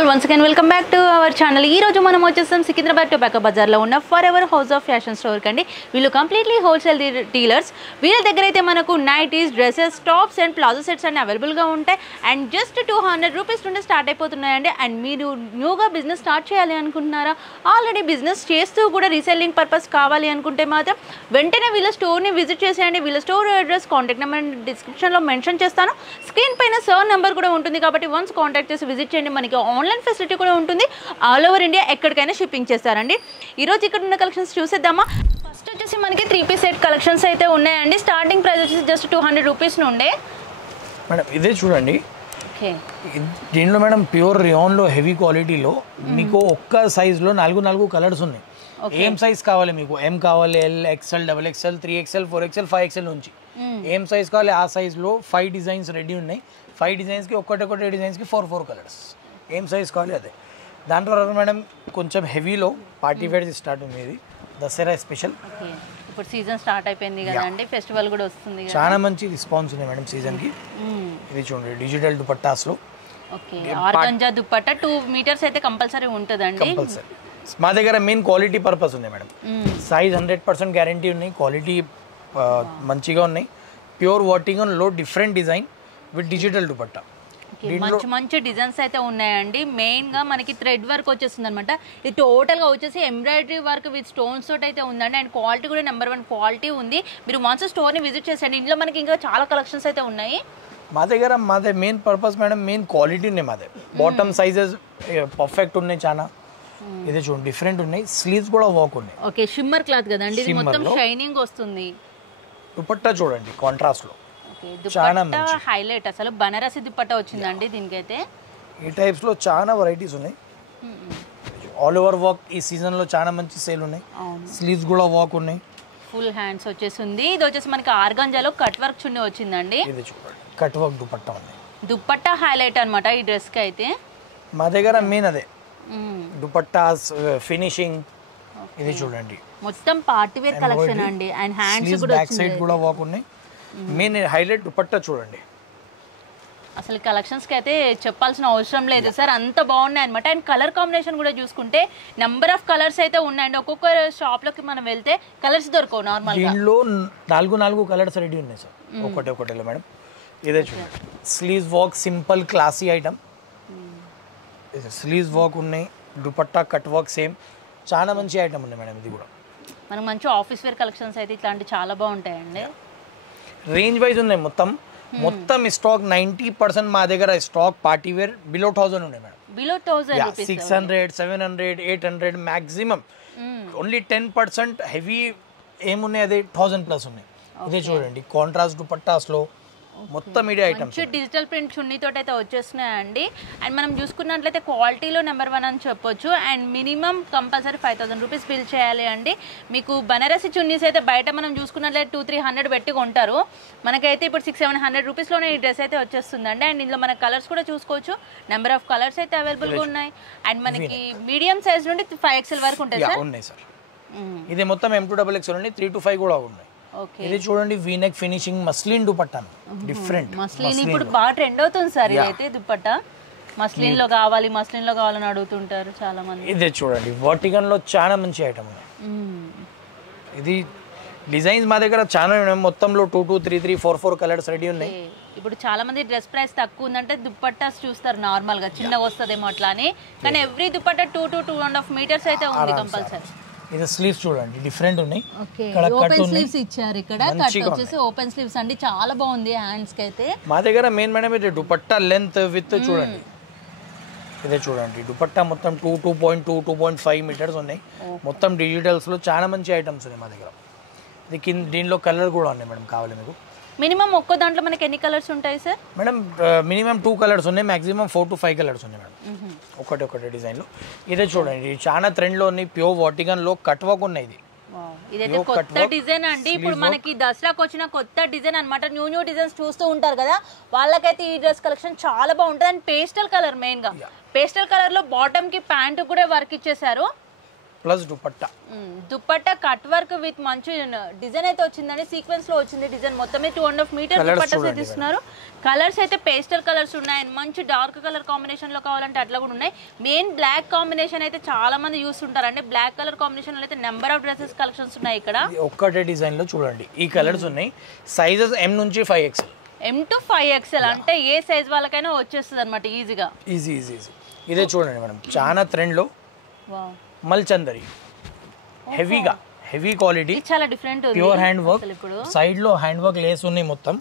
all, once again welcome back to our channel. ఈ రోజు మనం వచ్చేసాం సికింద్రాబాద్ టొబాకో బజార్లో ఉన్న for ever house of fashion store కండి. వీళ్ళు కంప్లీట్లీ హోల్సేల్ డీలర్స్. వీళ్ళ దగ్గర అయితే మనకు nighties, dresses, tops and palazzo sets అన్ని అవైలబుల్గా ఉంటాయి. అండ్ జస్ట్ 200 రూపీస్ నుండి స్టార్ట్ అయిపోతున్నాయండి. అండ్ మీరు న్యూగా బిజినెస్ స్టార్ట్ చేయాలి అనుకుంటున్నారా, ఆల్రెడీ బిజినెస్ చేస్తూ కూడా రీసెల్లింగ్ పర్పస్ కావాలి అనుకుంటే మాత్రం వెంటనే వీళ్ళ స్టోర్ని విజిట్ చేసేయండి. వీళ్ళ స్టోర్ అడ్రస్, కాంటాక్ట్ నెంబర్ డిస్క్రిప్షన్లో మెన్షన్ చేస్తాను. స్క్రీన్ పైన సర్ నెంబర్ కూడా ఉంటుంది కాబట్టి వన్స్ కాంటాక్ట్ చేసి విజిట్ చేయండి. మనకి ఆన్లైన్ ఫెసిలిటీ కూడా ఉంటుంది. ఆల్ ఓవర్ ఇండియా ఎక్కడికైనా షిప్పింగ్ చేస్తారండి. ఈరోజు ఇక్కడ ఉన్న కలెక్షన్స్ చూసేద్దామా. ఫస్ట్ వచ్చేసి మనకి 3-piece సెట్ కలెక్షన్స్ అయితే ఉన్నాయండి. స్టార్టింగ్ ప్రైస్ వచ్చేసి జస్ట్ 200 రూపీస్ నుండే. మేడం ఇదే చూడండి. ఓకే, దీనిలో మేడం ప్యూర్ రియాన్లో హెవీ క్వాలిటీలో మీకు ఒక్క సైజులో 4 కలర్స్ ఉన్నాయి. ఏం సైజ్ కావాలి మీకు? ఎం కావాలి, L, XL, XXL, 3XL, 4XL, 5XL నుంచి ఏం సైజ్ కావాలి ఆ సైజ్లో 5 డిజైన్స్ రెడీ ఉన్నాయి. 5 డిజైన్స్కి ఒక్కొక్కటి డిజైన్స్కి 4 కలర్స్. ఏం సైజ్ కావాలి అదే. దాంట్లో మేడం కొంచెం హెవీలో పార్టీ వేర్ స్టార్ట్ ఉంది. ఇది దసరా స్పెషల్. ఇప్పుడు సీజన్ స్టార్ట్ అయిపోయింది కదండి, ఫెస్టివల్ కూడా వస్తుంది. చాలా మంచి రెస్పాన్స్ ఉంది మేడం సీజన్కి. ఇది చూడండి డిజిటల్ దుపట్టాస్లో. ఓకే, ఆర్గంజా దుపట్టా 2 మీటర్స్ అయితే కంపల్సరీ ఉంటుందండి. కంపల్సరీ. మా దగ్గర మెయిన్ క్వాలిటీ పర్పస్ ఉంది మేడం. సైజ్ 100% గ్యారంటీ ఉన్నాయి. క్వాలిటీ మంచిగా ఉన్నాయి. ప్యూర్ వాటింగ్ లో different design with digital dupatta. మంచి మంచి డిజైన్స్ అయితే ఉన్నాయండి. మెయిన్ గా మనకి థ్రెడ్ వర్క్ వచ్చేస్తుంది అనమాట. ఇది టోటల్ గా వచ్చేసి ఎంబ్రాయిడరీ వర్క్ విత్ స్టోన్స్ తోటి అయితే ఉందండి. అండ్ క్వాలిటీ కూడా నెంబర్ 1 క్వాలిటీ ఉంది. మీరు వన్స్ స్టోర్ ని విజిట్ చేసండి. ఇంట్లో మనకి ఇంకా చాలా కలెక్షన్స్ అయితే ఉన్నాయి. మా దగ్గర మాదే main purpose madam, main quality ఉన్నాయి మాదే. బాటమ్ సైజెస్ పర్ఫెక్ట్ ఉన్నాయి చాలా. ఇది చూడండి డిఫరెంట్ ఉన్నాయి. స్లీవ్స్ కూడా వర్క్ ఉన్నాయి. ఓకే, షిమ్మర్ క్లాత్ కదండి, ఇది మొత్తం షైనింగ్ వస్తుంది. దుపట్టా చూడండి కాంట్రాస్ట్ లో. Okay, dupatta highlight. అసలు బనారసి దుపట్టా వచ్చిందండి దీనికైతే. ఈ టైప్స్ లో చాలా వెరైటీస్ ఉన్నాయి. ఆల్ ఓవర్ వర్క్ ఈ సీజన్ లో చాలా మంచి సేల్ ఉన్నాయి. స్లీవ్స్ కూడా వర్క్ ఉన్నాయి. ఫుల్ హ్యాండ్స్ వచ్చేసింది. ఇది వచ్చేసి మనకి ఆర్గంజాలో కట్ వర్క్ చున్నీ వచ్చిందండి. ఇది చూడండి కట్ వర్క్ దుపట్టా ఉంది. దుపట్టా హైలైట్ అన్నమాట ఈ డ్రెస్ కి అయితే. మా దగ్గర మెయిన్ అదే దుపట్టాస్ ఫినిషింగ్. ఇది చూడండి మొత్తం పార్టీ వేర్ కలెక్షన్ అండి. అండ్ హ్యాండ్స్ కూడా బ్యాక్ సైడ్ కూడా వర్క్ ఉన్నాయి. మెయిన్ హైలైట్ దుపట్టా చూడండి. అసలు కలెక్షన్స్ కి అయితే చెప్పాల్సిన అవసరం లేదు సార్, అంత బాగున్నాయి అనమాట. అండ్ కలర్ కాంబినేషన్ కూడా చూసుకుంటే నెంబర్ ఆఫ్ కలర్స్ అయితే ఉన్నాయండి. ఒక్కొక్క షాప్ లోకి మనం వెళ్తే కలర్స్ దొరకవు నార్మల్ గా. దీనిలో 4 కలర్స్ రెడీ ఉన్నాయి సార్. ఒకటే మేడం. ఇదే చూడండి sleeves work simple classy item. Sleeves work ఉన్నాయి. Dupatta cut work same. చాలా మంచి ఐటమ్ ఉంది మేడం. ఇది కూడా మనకు మంచి ఆఫీస్ వేర్ కలెక్షన్స్ అయితే ఇట్లాంటి చాలా బాగుంటాయండి. రేంజ్ వైజ్ ఉన్నాయి మొత్తం స్టాక్ 90% మా దగ్గర స్టాక్ పార్టీ వేర్ బిలో 1000 ఉన్నాయి madam. Below 1000 rupees, 600, 700, 800 maximum. Only 10% heavy ఏమున్నాయి అదే 1000 ప్లస్ ఉన్నాయి. ఇదే చూడండి కాంట్రాస్ట్ దుపట్టాస్లో మొత్తం మీడియా ఐటమ్స్. డిజిటల్ ప్రింట్ చున్నీతో అయితే వచ్చేస్తున్నాయండి. అండ్ మనం చూసుకున్నట్లయితే క్వాలిటీలో నెంబర్ 1 అని చెప్పొచ్చు. And minimum compulsory 5000 rupees bill చేయాలి అండి. మీకు బనారసి చున్నీస్ అయితే బయట మనం చూసుకున్నట్లయితే 200-300 పెట్టి కొంటారు. మనకైతే ఇప్పుడు 600-700 రూపీస్లోనే ఈ డ్రెస్ అయితే వచ్చేస్తుందండి. అండ్ ఇందులో మన కలర్స్ కూడా చూసుకోవచ్చు. నెంబర్ ఆఫ్ కలర్స్ అయితే అవైలబుల్గా ఉన్నాయి. అండ్ మనకి మీడియం సైజ్ నుండి 5XL వరకు ఉంటాయి సార్. ఉన్నాయి సార్. ఇది మొత్తం M2XXL నుండి 3 to 5 కూడా ఉన్నాయి. ఇది చూడండి V-neck finishing muslin dupatta. Different muslin ఇప్పుడు బాగా ట్రెండ్ అవుతుంది సార్. ఇదైతే దుపట్టా మస్లిన్ లో కావాలని అడుగుతుంటారు చాలా మంది. ఇదే చూడండి వర్టికన్ లో చాలా మంచి ఐటమ్ ఉంది. ఇది డిజైన్స్ మా దగ్గర చాలా ఉన్నాయి. మొత్తంలో 2, 3, 4 కలర్స్ రెడీ ఉన్నాయి. ఇప్పుడు చాలా మంది డ్రెస్ ప్రైస్ తక్కువ ఉందంటే దుపట్టాస్ చూస్తారు నార్మల్ గా, చిన్నగా వస్తుందేమో అట్లా అని. కానీ ఎవ్రీ దుపట్టా 2 to 2.5 మీటర్స్ అయితే ఉంది కంపల్సరీ. ఇది స్లీవ్స్ చూడండి డిఫరెంట్ ఉన్నాయి. ఓపెన్ స్లీవ్స్ ఇచ్చారు ఇక్కడ. కట్ వచ్చేసి ఓపెన్ స్లీవ్స్ అండి, చాలా బాగుంది హ్యాండ్స్ కి అయితే. మా దగ్గర మెయిన్ మేడం ఇది దుపట్టా లెంత్ విత్ చూడండి. ఇదే చూడండి దుపట్టా మొత్తం 2.2, 2.5 మీటర్స్ ఉన్నాయి. మొత్తం డిజిటల్స్ లో చాలా మంచి ఐటమ్స్ ఉన్నాయి మా దగ్గర. ఇది దీనిలో కలర్ కూడా ఉన్నాయి మేడం కావాలి మీకు. మినిమం ఒక్కో దాంట్లో మనకి ఎన్ని కలర్స్ ఉంటాయి సార్? మేడం మినిమం 2 కలర్స్ ఉన్నాయి. మాక్సిమం 4 to 5 కలర్స్ ఉన్నాయి మేడం. ఒకటే డిజైన్లో. ఇదే చూడండి చాలా ట్రెండ్లో ఉన్నాయి. ప్యూర్ వాటికన్లో కట్ వర్క్ ఉన్నాయి. ఇదైతే కొత్త డిజైన్ అండి. ఇప్పుడు మనకి దసరాకు వచ్చిన కొత్త డిజైన్ అనమాట. న్యూ డిజైన్స్ చూస్తూ ఉంటారు కదా, వాళ్ళకైతే ఈ డ్రెస్ కలెక్షన్ చాలా బాగుంటుంది. అండ్ పేస్టల్ కలర్, మెయిన్ గా పేస్టల్ కలర్ లో బాటమ్ కి ప్యాంట్ కూడా వర్క్ ఇచ్చేసారు. Plus dupatta. Dupatta cut work with మంచి డిజైన్ అయితే వచ్చిందండి, సీక్వెన్స్ లో వచ్చింది డిజైన్ మొత్తం. 2.5 మీటర్ దుపట్టాస్ అయితే ఇస్తున్నారు. కలర్స్ అయితే పేస్టల్ కలర్స్ ఉన్నాయి, మంచి డార్క్ కలర్ కాంబినేషన్ లో కావాలంటే అట్లా కూడా ఉన్నాయి. మెయిన్ బ్లాక్ కాంబినేషన్ అయితే చాలా మంది చూస్తుంటారండి. బ్లాక్ కలర్ కాంబినేషన్ లో అయితే నెంబర్ ఆఫ్ డ్రెస్సెస్ కలెక్షన్స్ ఉన్నాయి ఇక్కడ. ఒక్కటే డిజైన్ లో చూడండి ఈ కలర్స్ ఉన్నాయి. సైజెస్ M నుంచి 5XL. M to 5XL అంటే ఏ సైజ్ వాళ్ళకైనా వచ్చేస్తుంది అనమాట ఈజీగా. ఈజీ. ఇదే చూడండి మేడం, చాలా ట్రెండ్ లో మల్చందరి, హెవీగా హెవీ క్వాలిటీ, చాలా డిఫరెంట్ ఉంది. ప్యూర్ హ్యాండ్ వర్క్, సైడ్ లో హ్యాండ్ వర్క్ లేస్ ఉన్నాయి మొత్తం.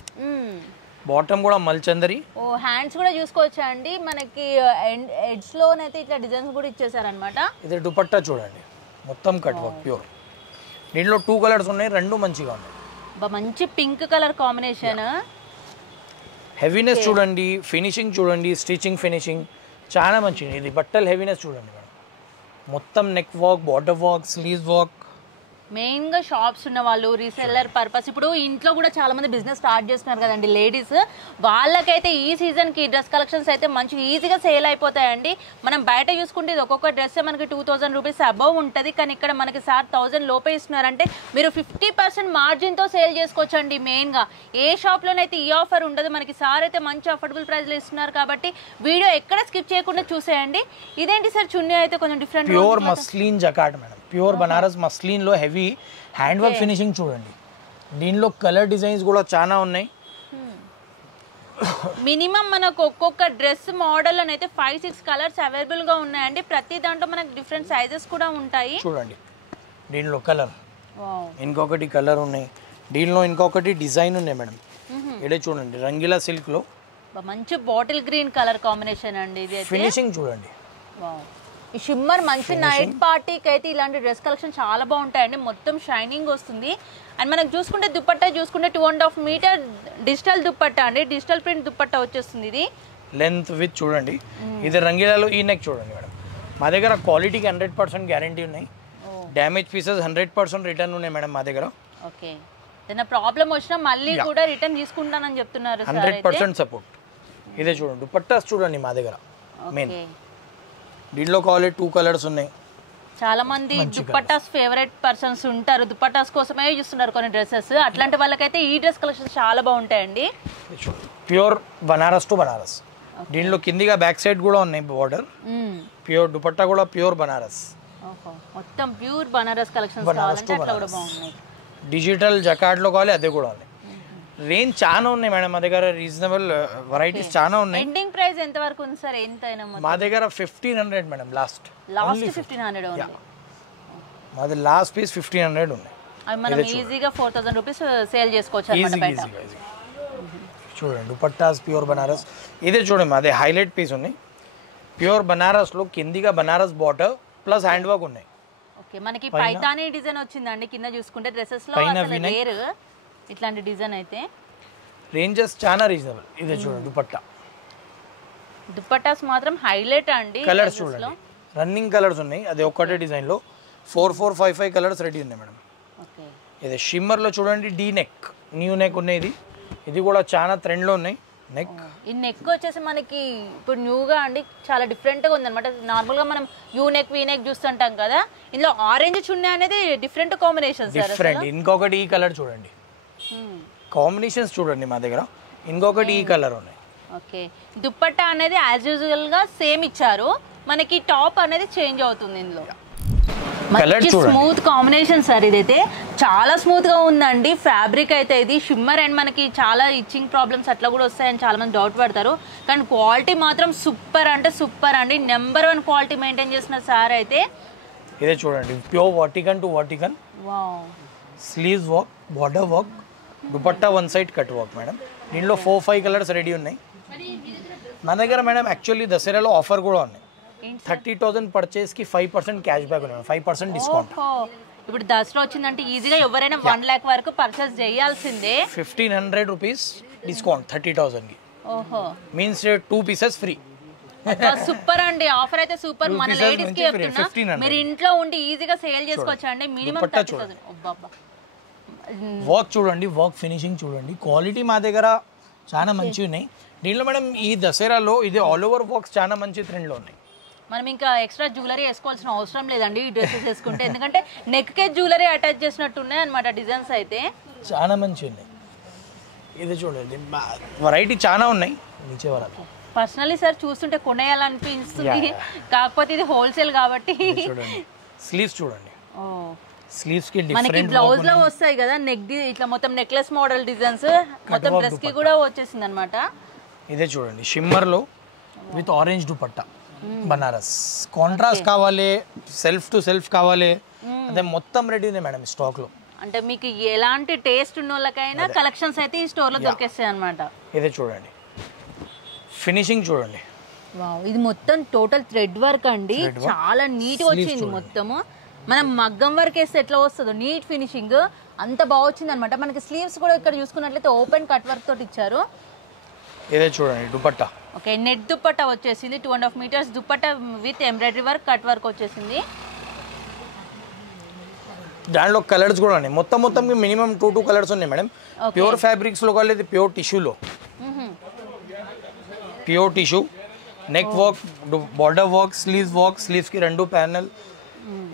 బాటమ్ కూడా మల్చందరి. ఓ హ్యాండ్స్ కూడా చూసుకోవచ్చా అండి మనకి, ఎడ్జ్ లోనైతే ఇట్లా డిజైన్స్ కూడా ఇచ్చేసారనమాట. ఇది దుపట్టా చూడండి మొత్తం కట్ వర్క్ ప్యూర్. దీంట్లో 2 కలర్స్ ఉన్నాయి, 2 మంచిగా ఉన్నాయి. మంచి పింక్ కలర్ కాంబినేషన్. హెవీనెస్ చూడండి, ఫినిషింగ్ చూడండి, స్టిచింగ్ ఫినిషింగ్ చాలా మంచిది. ఇది బట్టలు హెవీనెస్ చూడండి మేడం, మొత్తం neck work, border work, sleeve work. Main గా షాప్స్ ఉన్న వాళ్ళు రీసెల్లర్ పర్పస్, ఇప్పుడు ఇంట్లో కూడా చాలా మంది బిజినెస్ స్టార్ట్ చేస్తున్నారు కదండి లేడీస్, వాళ్ళకైతే ఈ సీజన్ కి డ్రెస్ కలెక్షన్స్ అయితే మంచి ఈజీగా సేల్ అయిపోతాయండి. మనం బయట చూసుకుంటే ఇది ఒక్కొక్క డ్రెస్ మనకి 2000 రూపీస్ అబవ్ ఉంటుంది, కానీ ఇక్కడ మనకి సార్ 1000 లోపే ఇస్తున్నారంటే మీరు 50% మార్జిన్ తో సేల్ చేసుకోవచ్చండి. మెయిన్ గా ఏ షాప్ లోనైతే ఈ ఆఫర్ ఉండదు, మనకి సార్ అయితే మంచి అఫోర్డబుల్ ప్రైస్ లో ఇస్తున్నారు కాబట్టి వీడియో ఎక్కడ స్కిప్ చేయకుండా చూసేయండి. ఇదేంటి సార్ చున్నీ అయితే కొంచెం different, pure muslin jacquard madam, pure Banaras muslin లో హెవీ హ్యాండ్ వర్క్ ఫినిషింగ్ చూడండి. దీనిలో కలర్ డిజైన్స్ కూడా చాలా ఉన్నాయి. మినిమం మనకు ఒక్కొక్క డ్రెస్ మోడల్ అయితే 5-6 కలర్స్ అవైలబుల్ గా ఉన్నాయండి. ప్రతి దాంట్లో మనకు డిఫరెంట్ సైజెస్ కూడా ఉంటాయి. చూడండి దీనిలో కలర్, ఇంకొకటి కలర్ ఉన్నాయి, దీనిలో ఇంకొకటి డిజైన్ ఉన్నాయి మేడం. ఇదే చూడండి రంగీలా సిల్క్ లో మంచి బాటిల్ గ్రీన్ కలర్ కాంబినేషన్ అండి. ఇది ఫినిషింగ్ చూడండి. ఈ షిమ్మర్ మంచి నైట్ పార్టీకి అయితే ఇలాంటి డ్రెస్ కలెక్షన్ చాలా బాగుంటాయండి, మొత్తం షైనింగ్ వస్తుంది. అండ్ మనకు చూసుకుంటే దుపట్టా చూసుకుంటే 2.5 మీటర్ డిజిటల్ దుపట్టా అండి, డిజిటల్ ప్రింట్ దుపట్టా వచ్చేస్తుంది. ఇది లెంత్ విత్ చూడండి. ఇది రంగీలాలో ఈ నెక్ చూడండి మేడం. మా దగ్గర క్వాలిటీకి 100% గ్యారంటీ ఉన్నాయి. డ్యామేజ్ పీసెస్ 100% రిటర్న్ ఉన్నాయి మేడం మా దగ్గర. ఓకే, ఏదైనా ప్రాబ్లం వచ్చినా మళ్ళీ కూడా రిటర్న్ తీసుకుంటానని చెప్తున్నారు. 100% సపోర్ట్. ఇదే చూడండి దుపట్టాస్ చూడండి మా దగ్గర. మెయిన్ దీంట్లో కావాలి 2 కలర్స్ ఉన్నాయి. చాలా మంది దుపట్టాస్ ఫేవరెట్ పర్సన్స్ ఉంటారు, దుపట్టాస్ కోసమే చూస్తున్నారు కొన్ని డ్రెస్సెస్. అట్లాంటి వాళ్ళకైతే ఈ డ్రెస్ కలెక్షన్స్ చాలా బాగుంటాయండి. Pure Banaras to Banaras. దీంట్లో కిందిగా బ్యాక్ సైడ్ కూడా ఉన్నాయి బార్డర్. ప్యూర్ దుపట్టా కూడా ప్యూర్ బనారస్. మొత్తం ప్యూర్ బనారస్ కలెక్షన్స్ కావాలంటే అట్లా కూడా బాగున్నాయి. డిజిటల్ జకాట్ లో కావాలి అదే కూడా ఉన్నాయి. రేంజ్ చాలా ఉన్నాయి మేడం మా దగ్గర, రీజనబుల్ వెరైటీస్ చాలా ఉన్నాయి. ఎండింగ్ ప్రైస్ ఎంత వరకు ఉంది సార్? ఎంతైనా మా దగ్గర 1500 మేడం లాస్ట్ 1500 ఉంది. మాది లాస్ట్ పీస్ 1500 ఉంది. అవి మనం ఈజీగా 4000 రూపీస్ సేల్ చేసుకోవచ్చు అన్నమాట బయట. చూడండి దుపట్టాస్ ప్యూర్ బనారస్. ఇదే చూడండి అదే హైలైట్ పీస్ ఉన్నాయి. ప్యూర్ బనారస్ లో కిందిగా Banaras border plus hand work ఉన్నాయి. ఓకే, మనకి పైతానీ డిజైన్ వచ్చిందండి కింద చూసుకుంటే డ్రెస్సెస్ లో వేర్ ఇట్లాంటి డిజైన్ అయితే. రేంజెస్ చాలా రీజనబుల్. ఇదే చూడండి దుపట్టా, దుపట్టాస్ మాత్రం హైలైట్ అండి. కలర్స్ చూడండి రన్నింగ్ కలర్స్ ఉన్నాయి. అదే ఒక్కటే డిజైన్ లో 4, 4, 5, 5 కలర్స్ రెడీ ఉన్నాయి మేడం. ఓకే, ఇది షిమ్మర్ లో చూడండి డీ నెక్, న్యూ నెక్ ఉన్నాయి. ఇది కూడా చాలా ట్రెండ్ లో ఉన్నాయి. నెక్ ఈ నెక్ వచ్చేసి మనకి ఇప్పుడు న్యూగా అండి, చాలా డిఫరెంట్ గా ఉంది అనమాట. నార్మల్ గా మనం యూ నెక్ వీ నెక్ చూస్తుంటాం కదా, ఇందులో ఆరెంజ్ చున్నీ అనేది డిఫరెంట్ కాంబినేషన్. డిఫరెంట్. ఇంకొకటి ఈ కలర్ చూడండి, కాంబినేషన్స్ చూడండి మా దగ్గర. ఇంకొకటి ఈ కలర్ ఉన్నాయి. ఓకే, దుపట్టా అనేది యాజ్ యూజువల్ గా సేమ్ ఇచ్చారు, మనకి టాప్ అనేది చేంజ్ అవుతుంది. ఇందులో స్మూత్ కాంబినేషన్ సార్, ఇదైతే చాలా స్మూత్ గా ఉందండి ఫ్యాబ్రిక్ అయితే. ఇది షిమ్మర్ అండ్ మనకి చాలా ఇచ్చింగ్ ప్రాబ్లమ్స్ అట్లా కూడా వస్తాయని చాలా మంది డౌట్ పడతారు, కానీ క్వాలిటీ మాత్రం సూపర్ అంటే సూపర్ అండి. నెంబర్ 1 క్వాలిటీ మెయింటైన్ చేసిన సార్ అయితే. ఇదే చూడండి ప్యూర్ వర్టికన్ టు వర్టికన్, sleeves work, border work, dupatta 1 side cut work madam. దీనిలో 4, 5 కలర్స్ రెడీ ఉన్నాయి మా దగ్గర మేడం. యాక్చువల్లీ దసరాలో ఆఫర్ కూడా ఉన్నాయి. 30,000 పర్చేస్ కి 5% క్యాష్ బ్యాక్ ఉన్నాయి, 5% డిస్కౌంట్. ఇప్పుడు దసరా వచ్చిందంటే ఈజీగా ఎవరైనా 1 lakh వరకు పర్చేస్ చేయాల్సిందే. 1500 రూపీస్ డిస్కౌంట్ 30,000 కి. ఓహో, మీన్స్ 2 పీసెస్ ఫ్రీ. సూపర్ అండి, ఆఫర్ అయితే సూపర్. మన లేడీస్ కి చెప్తున్నా, మీరు ఇంట్లో ఉండి ఈజీగా సేల్ చేసుకోవచ్చు అండి. మినిమం 30,000. వర్క్ చూడండి, వర్క్ ఫినిషింగ్ చూడండి, క్వాలిటీ మా దగ్గర చాలా మంచిగా ఉన్నాయి. దీంట్లో మేడం ఈ దసరాలో ఇది ఆల్ ఓవర్ వర్క్స్ చాలా మంచి ట్రెండ్లో ఉన్నాయి. మనం ఇంకా ఎక్స్ట్రా జ్యువెలరీ వేసుకోవాల్సిన అవసరం లేదండి ఈ డ్రెస్సెస్ వేసుకుంటే, ఎందుకంటే నెక్ కే జ్యువెలరీ అటాచ్ చేసినట్టు ఉన్నాయి అనమాట డిజైన్స్ అయితే. చాలా మంచి ఉన్నాయి. ఇది చూడండి వెరైటీ చాలా ఉన్నాయి. నీచే వరకు పర్సనలీ సార్ చూస్తుంటే కొనేయాలనిపిస్తుంది, కాకపోతే ఇది హోల్సేల్ కాబట్టి. చూడండి స్లీవ్స్ చూడండి, ఓ స్లీవ్స్ కి మనకి డిఫరెంట్ బ్లౌజ్ లో వస్తాయి కదా నెక్ ఇట్లా మొత్తం నెక్లెస్ మోడల్ డిజైన్స్ మొత్తం డ్రెస్ కి కూడా వచ్చేసింది అనమాట. ఇదే చూడండి షిమ్మర్ లో with orange dupatta Banaras. Contrast కావాలి, సెల్ఫ్ టు సెల్ఫ్ కావాలి, అదే మొత్తం రెడీ ఉంది మేడం స్టాక్ లో. అంటే మీకు ఎలాంటి టేస్ట్ ఉన్న వాళ్ళకైనా కలెక్షన్స్ అయితే ఈ స్టోర్ లో దొరికేస్తాయి అనమాట. ఇదే చూడండి ఫినిషింగ్ చూడండి. వావ్, ఇది మొత్తం టోటల్ థ్రెడ్ వర్క్ అండి, చాలా నీట్ గా వచ్చింది మొత్తము. మనం మగ్గం వర్క్ వేస్తే ఎట్లా వస్తుందో నీట్ ఫినిషింగ్ అంత బాగా వచ్చింది అనమాట. మనకి స్లీవ్స్ కూడా ఇక్కడ చూసుకున్నట్లయితే ఓపెన్ కట్ వర్క్ తోటి ఇచ్చారు. ఇదే చూడండి దుపట్టా. ఓకే, నెట్ దుపట్టా వచ్చేసింది 2.5 metres dupatta with embroidery work cut work వచ్చేసింది. దాంట్లో కలర్స్ కూడా ఉన్నాయి, మొత్తం మినిమం 2 కలర్స్ ఉన్నాయి మేడం. ప్యూర్ ఫ్యాబ్రిక్స్ లో కాలేదు, ప్యూర్ టిష్యూలో. Pure tissue, neck work, border work, sleeves work, sleeves కి 2 ప్యానల్.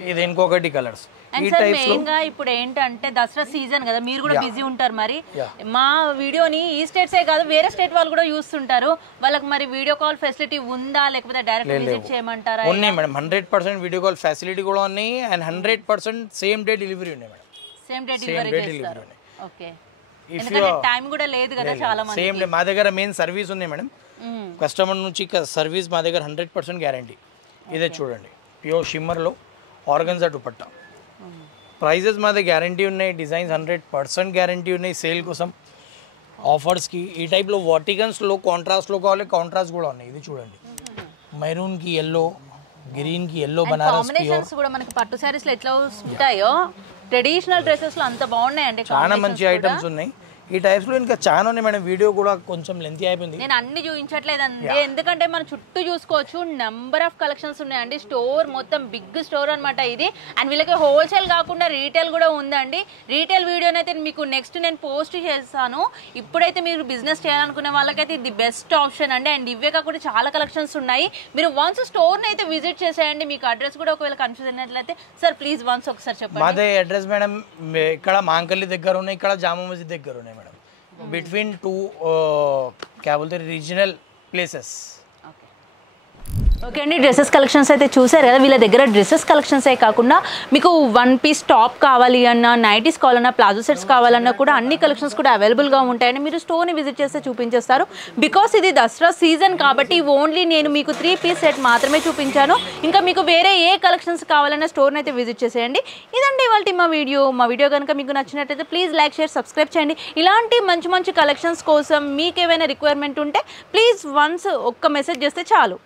ఇది ఇంకొకటి కలర్స్. అండ్ సార్ మెయిన్ గా ఇప్పుడు ఏంటంటే దసరా సీజన్ కదా, మీరు కూడా బిజీ ఉంటారు. మరి మా వీడియోని ఈ స్టేట్సే కాదు వేరే స్టేట్ వాళ్ళు కూడా చూస్తుంటారు, వాళ్ళకి మరి వీడియో కాల్ ఫెసిలిటీ ఉందా లేకపోతే డైరెక్ట్ విజిట్ చేయమంటారా? ఉన్నాయి మేడం, 100% వీడియో కాల్ ఫెసిలిటీ కూడా ఉన్నాయి అండ్ 100% సేమ్ డే డెలివరీ ఉన్నాయి మేడం. సేమ్ డే డెలివరీ చేస్తారు. ఓకే, ఎందుకంటే టైం కూడా లేదు కదా చాలా మంది. సేమ్ డే మా దగ్గర మెయిన్ సర్వీస్ ఉన్నాయి మేడం. కస్టమర్ నుంచి సర్వీస్ మా దగ్గర 100% గ్యారంటీ. ఇదే చూడండి ప్యూర్ షిమ్మర్ లో ఆర్గన్జా దుపట్టా. ప్రైజెస్ మా దగ్గర గ్యారంటీ ఉన్నాయి, డిజైన్స్ 100% గ్యారంటీ ఉన్నాయి. సేల్ కోసం ఆఫర్స్కి ఈ టైప్లో వర్టికన్స్లో కాంట్రాస్ట్లో కావాలి, కాంట్రాస్ట్ కూడా ఉన్నాయి. ఇది చూడండి మెరూన్కి ఎల్లో, గ్రీన్కి ఎల్లో బనారస్. కాంబినేషన్స్ కూడా మనకి పట్టు సారీస్లో ఎట్లా ఉంటాయో ట్రెడిషనల్ డ్రెస్సెస్లో అంత బాగున్నాయండి. చాలా మంచి ఐటమ్స్ ఉన్నాయి ఈ టైప్స్లో. ఇంకా చాలా ఉన్నాయి మేడం, వీడియో కూడా కొంచెం లెంతీ అయిపోయింది. నేను అన్ని చూపించట్లేదండి, ఎందుకంటే మనం చుట్టూ చూసుకోవచ్చు నెంబర్ ఆఫ్ కలెక్షన్స్ ఉన్నాయండి. స్టోర్ మొత్తం బిగ్ స్టోర్ అనమాట ఇది. అండ్ వీళ్ళకి హోల్సేల్ కాకుండా రీటైల్ కూడా ఉందండి. రీటైల్ వీడియోని అయితే మీకు నెక్స్ట్ నేను పోస్ట్ చేస్తాను. ఇప్పుడైతే మీరు బిజినెస్ చేయాలనుకునే వాళ్ళకైతే ఇది బెస్ట్ ఆప్షన్ అండి. అండ్ ఇవే కాకుండా చాలా కలెక్షన్స్ ఉన్నాయి. మీరు వన్స్ స్టోర్ని అయితే విజిట్ చేసేయండి. మీకు అడ్రస్ కూడా ఒకవేళ కన్ఫ్యూజ్ అయినట్లయితే సార్ ప్లీజ్ వన్స్ ఒకసారి చెప్పండి. మాదే అడ్రస్ మేడం ఇక్కడ మాంకల్లి దగ్గర ఉన్నాయి, ఇక్కడ జామా మస్జిద్ దగ్గర ఉన్నాయి మేడం. బిట్వీన్ 2 क्या बोलते हैं రీజనల్ ప్లేసెస్. ఓకే అండి, డ్రెస్సెస్ కలెక్షన్స్ అయితే చూసారు కదా. వీళ్ళ దగ్గర డ్రెస్సెస్ కలెక్షన్సే కాకుండా మీకు 1 పీస్ టాప్ కావాలి అన్నా, నైటీస్ కావాలన్నా, ప్లాజో సెట్స్ కావాలన్నా కూడా అన్ని కలెక్షన్స్ కూడా అవైలబుల్గా ఉంటాయని మీరు స్టోర్ని విజిట్ చేస్తే చూపించేస్తారు. బికాస్ ఇది దసరా సీజన్ కాబట్టి ఓన్లీ నేను మీకు 3 పీస్ సెట్ మాత్రమే చూపించాను. ఇంకా మీకు వేరే ఏ కలెక్షన్స్ కావాలన్నా స్టోర్ని అయితే విజిట్ చేసేయండి. ఇదండి ఇవాళ మా వీడియో కనుక మీకు నచ్చినట్టయితే ప్లీజ్ లైక్, షేర్, సబ్స్క్రైబ్ చేయండి. ఇలాంటి మంచి కలెక్షన్స్ కోసం మీకు ఏమైనా రిక్వైర్మెంట్ ఉంటే ప్లీజ్ వన్స్ ఒక్క మెసేజ్ చేస్తే చాలు.